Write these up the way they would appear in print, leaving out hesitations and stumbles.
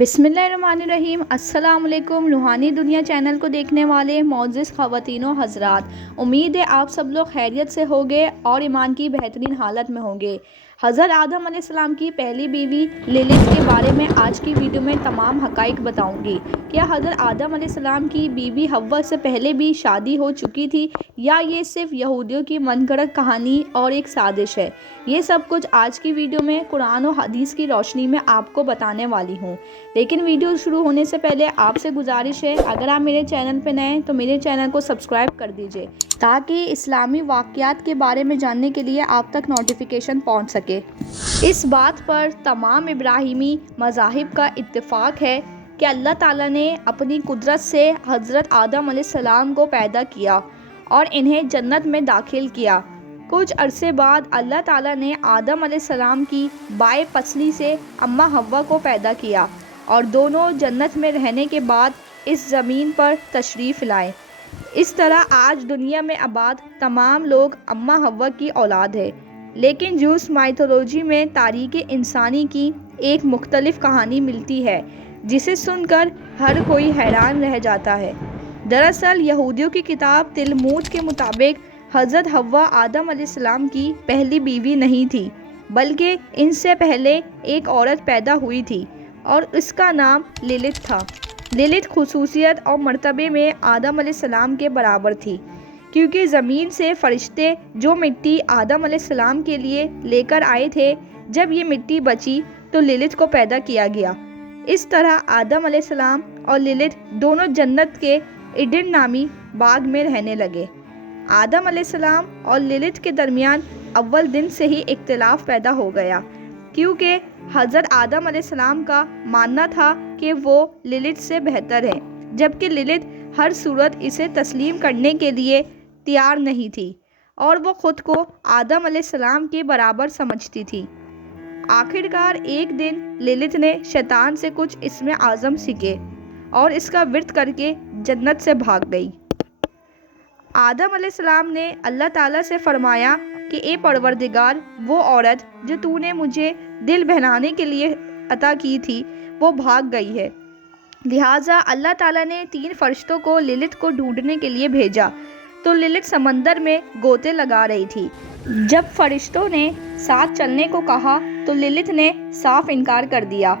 بسم اللہ الرحمن الرحیم۔ السلام علیکم۔ روحانی دنیا چینل کو دیکھنے والے معزز خواتین و حضرات، امید ہے آپ سب لوگ خیریت سے ہوگے اور ایمان کی بہترین حالت میں ہوں گے۔ حضرت آدم علیہ السلام کی پہلی بیوی للت کے بارے میں آج کی ویڈیو میں تمام حقائق بتاؤں گی۔ کیا حضرت آدم علیہ السلام کی بیوی حوا سے پہلے بھی شادی ہو چکی تھی یا یہ صرف یہودیوں کی من گھڑت کہانی اور ایک سازش ہے؟ یہ سب کچھ آج کی ویڈیو میں قرآن و حدیث کی روشنی میں آپ کو بتانے والی ہوں۔ لیکن ویڈیو شروع ہونے سے پہلے آپ سے گزارش ہے، اگر آپ میرے چینل پہ نئے ہیں تو میرے چینل کو سبسکرائب کر دیجئے تاکہ اسلامی واقعات کے بارے میں جاننے کے لیے آپ تک نوٹیفیکیشن پہنچ سکے۔ اس بات پر تمام ابراہیمی مذاہب کا اتفاق ہے کہ اللہ تعالیٰ نے اپنی قدرت سے حضرت آدم علیہ السلام کو پیدا کیا اور انہیں جنت میں داخل کیا۔ کچھ عرصے بعد اللہ تعالیٰ نے آدم علیہ السلام کی بائیں پسلی سے اماں حوا کو پیدا کیا اور دونوں جنت میں رہنے کے بعد اس زمین پر تشریف لائے۔ اس طرح آج دنیا میں آباد تمام لوگ اماں حوا کی اولاد ہیں۔ لیکن جوس مائتھولوجی میں تاریخ انسانی کی ایک مختلف کہانی ملتی ہے جسے سن کر ہر کوئی حیران رہ جاتا ہے۔ دراصل یہودیوں کی کتاب تلمود کے مطابق حضرت حوا آدم علیہ السلام کی پہلی بیوی نہیں تھی، بلکہ ان سے پہلے ایک عورت پیدا ہوئی تھی اور اس کا نام للت تھا۔ للت خصوصیت اور مرتبے میں آدم علیہ السلام کے برابر تھی، کیونکہ زمین سے فرشتے جو مٹی آدم علیہ السلام کے لیے لے کر آئے تھے، جب یہ مٹی بچی تو للت کو پیدا کیا گیا۔ اس طرح آدم علیہ السلام اور للت دونوں جنت کے ایڈن نامی باغ میں رہنے لگے۔ آدم علیہ السلام اور للت کے درمیان اول دن سے ہی اختلاف پیدا ہو گیا، کیونکہ حضرت آدم علیہ السلام کا ماننا تھا کہ وہ للت سے بہتر ہے، جبکہ للت ہر صورت اسے تسلیم کرنے کے لیے تیار نہیں تھی اور وہ خود کو آدم علیہ السلام کے برابر سمجھتی تھی۔ آخرکار ایک دن للت نے شیطان سے کچھ اسم اعظم سیکھے اور اس کا ورد کر کے جنت سے بھاگ گئی۔ آدم علیہ السلام نے اللہ تعالیٰ سے فرمایا کہ اے پروردگار، وہ عورت جو تو نے مجھے دل بہلانے کے لیے عطا کی تھی وہ بھاگ گئی ہے۔ لہٰذا اللہ تعالیٰ نے 3 فرشتوں کو للت کو ڈھونڈنے کے لیے بھیجا تو للت سمندر میں گوتے لگا رہی تھی۔ جب فرشتوں نے ساتھ چلنے کو کہا تو للت نے صاف انکار کر دیا۔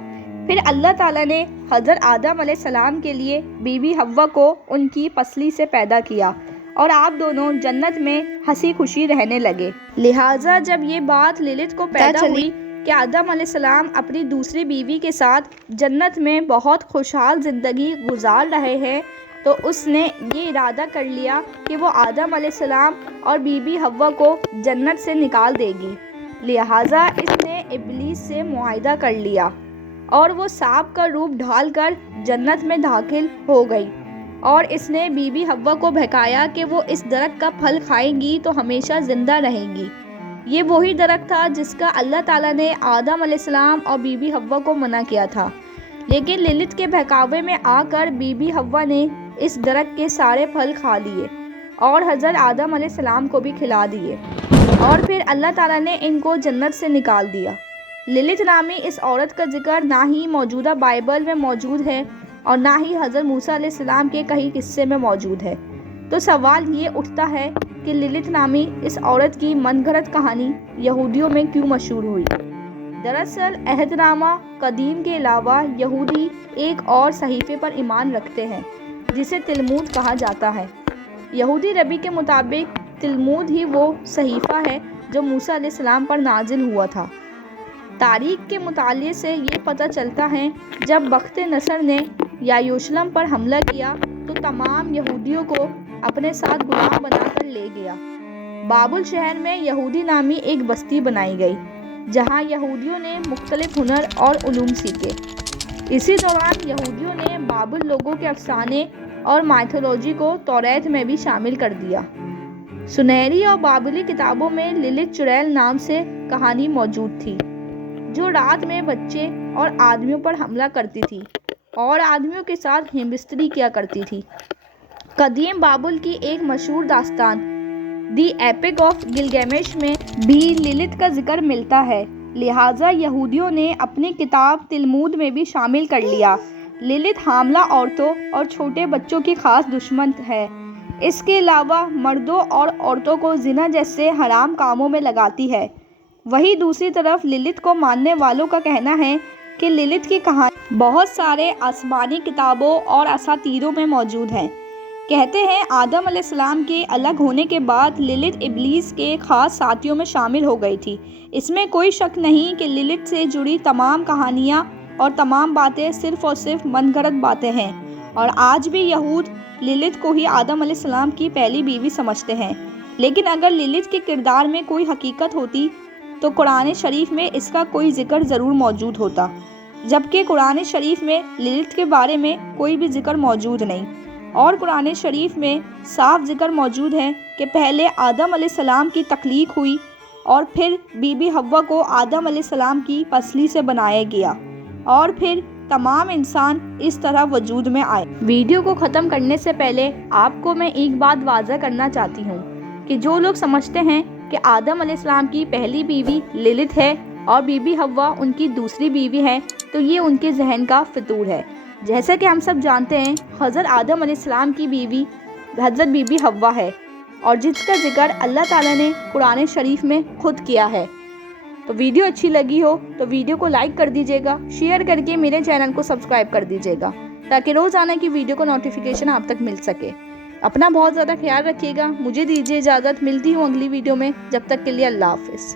پھر اللہ تعالیٰ نے حضرت آدم علیہ السلام کے لیے بیوی حوا کو ان کی پسلی سے پیدا کیا اور آپ دونوں جنت میں ہنسی خوشی رہنے لگے۔ لہٰذا جب یہ بات للت کو پیدا ہوئی کہ آدم علیہ السلام اپنی دوسری بیوی کے ساتھ جنت میں بہت خوشحال زندگی گزار رہے ہیں، تو اس نے یہ ارادہ کر لیا کہ وہ آدم علیہ السلام اور بیوی حوا کو جنت سے نکال دے گی۔ لہٰذا اس نے ابلیس سے معاہدہ کر لیا اور وہ سانپ کا روپ ڈھال کر جنت میں داخل ہو گئی اور اس نے بیوی حوا کو بہکایا کہ وہ اس درخت کا پھل کھائیں گی تو ہمیشہ زندہ رہیں گی۔ یہ وہی درخت تھا جس کا اللہ تعالیٰ نے آدم علیہ السلام اور بیوی حوا کو منع کیا تھا، لیکن للت کے بہکاوے میں آ کر بیوی حوا نے اس درخت کے سارے پھل کھا لیے اور حضرت آدم علیہ السلام کو بھی کھلا دیے، اور پھر اللہ تعالیٰ نے ان کو جنت سے نکال دیا۔ للت نامی اس عورت کا ذکر نہ ہی موجودہ بائبل میں موجود ہے اور نہ ہی حضرت موسیٰ علیہ السلام کے کہیں قصے میں موجود ہے۔ تو سوال یہ اٹھتا ہے کہ للت نامی اس عورت کی من گھڑت کہانی یہودیوں میں کیوں مشہور ہوئی؟ دراصل عہد نامہ قدیم کے علاوہ یہودی ایک اور صحیفے پر ایمان رکھتے ہیں جسے تلمود کہا جاتا ہے۔ یہودی ربی کے مطابق تلمود ہی وہ صحیفہ ہے جو موسیٰ علیہ السلام پر نازل ہوا تھا۔ تاریخ کے مطالعے سے یہ پتہ چلتا ہے جب بخت نصر نے یروشلم پر حملہ کیا تو تمام یہودیوں کو اپنے ساتھ غلام بنا کر لے گیا۔ بابل شہر میں یہودی نامی ایک بستی بنائی گئی جہاں یہودیوں نے مختلف ہنر اور علوم سیکھے۔ اسی دوران یہودیوں نے بابل لوگوں کے افسانے اور مائتھولوجی کو توریت میں بھی شامل کر دیا۔ سنہری اور بابلی کتابوں میں للت چڑیل نام سے کہانی موجود تھی جو رات میں بچے اور آدمیوں پر حملہ کرتی تھی اور آدمیوں کے ساتھ ہمبستری کیا کرتی تھی۔ قدیم بابل کی ایک مشہور داستان دی ایپک آف گلگیمش میں بھی للت کا ذکر ملتا ہے۔ لہٰذا یہودیوں نے اپنی کتاب تلمود میں بھی شامل کر لیا۔ للت حاملہ عورتوں اور چھوٹے بچوں کی خاص دشمن ہے۔ اس کے علاوہ مردوں اور عورتوں کو زنا جیسے حرام کاموں میں لگاتی ہے۔ وہیں دوسری طرف للت کو ماننے والوں کا کہنا ہے کہ للت کی کہانی بہت سارے آسمانی کتابوں اور اساطیروں میں موجود ہیں۔ کہتے ہیں آدم علیہ السلام کے الگ ہونے کے بعد للت ابلیس کے خاص ساتھیوں میں شامل ہو گئی تھی۔ اس میں کوئی شک نہیں کہ للت سے جڑی تمام کہانیاں اور تمام باتیں صرف اور صرف من گھڑت باتیں ہیں، اور آج بھی یہود للت کو ہی آدم علیہ السلام کی پہلی بیوی سمجھتے ہیں۔ لیکن اگر للت کے کردار میں کوئی حقیقت ہوتی تو قرآن شریف میں اس کا کوئی ذکر ضرور موجود ہوتا، جبکہ قرآن شریف میں للت کے بارے میں کوئی بھی ذکر موجود نہیں، اور قرآن شریف میں صاف ذکر موجود ہے کہ پہلے آدم علیہ السلام کی تخلیق ہوئی اور پھر بی بی حوا کو آدم علیہ السلام کی پسلی سے بنایا گیا، اور پھر تمام انسان اس طرح وجود میں آئے۔ ویڈیو کو ختم کرنے سے پہلے آپ کو میں ایک بات واضح کرنا چاہتی ہوں کہ جو لوگ سمجھتے ہیں کہ آدم علیہ السلام کی پہلی بیوی للت ہے اور بی بی حوا ان کی دوسری بیوی ہے، تو یہ ان کے ذہن کا فطور ہے۔ جیسا کہ ہم سب جانتے ہیں حضرت آدم علیہ السلام کی بیوی حضرت بی بی حوا ہے، اور جس کا ذکر اللہ تعالیٰ نے قرآن شریف میں خود کیا ہے۔ تو ویڈیو اچھی لگی ہو تو ویڈیو کو لائک کر دیجیے گا، شیئر کر کے میرے چینل کو سبسکرائب کر دیجیے گا، تاکہ روزانہ کی ویڈیو کو نوٹیفیکیشن آپ تک مل سکے۔ اپنا بہت زیادہ خیال رکھیے گا۔ مجھے دیجیے اجازت، ملتی ہوں اگلی ویڈیو میں، جب تک کے لیے اللہ حافظ۔